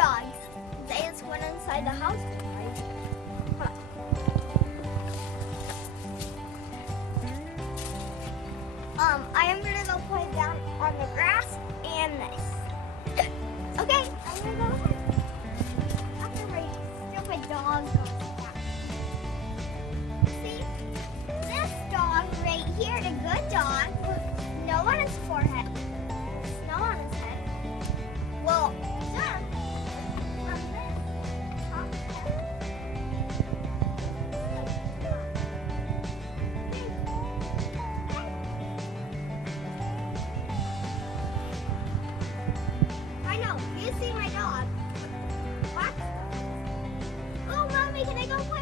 dogs. They just went inside the house. Huh. I am gonna go put it down on the grass and this. Okay, I'm gonna go ahead. After my stupid dog goes back. See, this dog right here, the good dog, with snow on his forehead, snow on his head. Well, jump from this top head. I know, you see my dog. What? Oh, mommy, can I go play?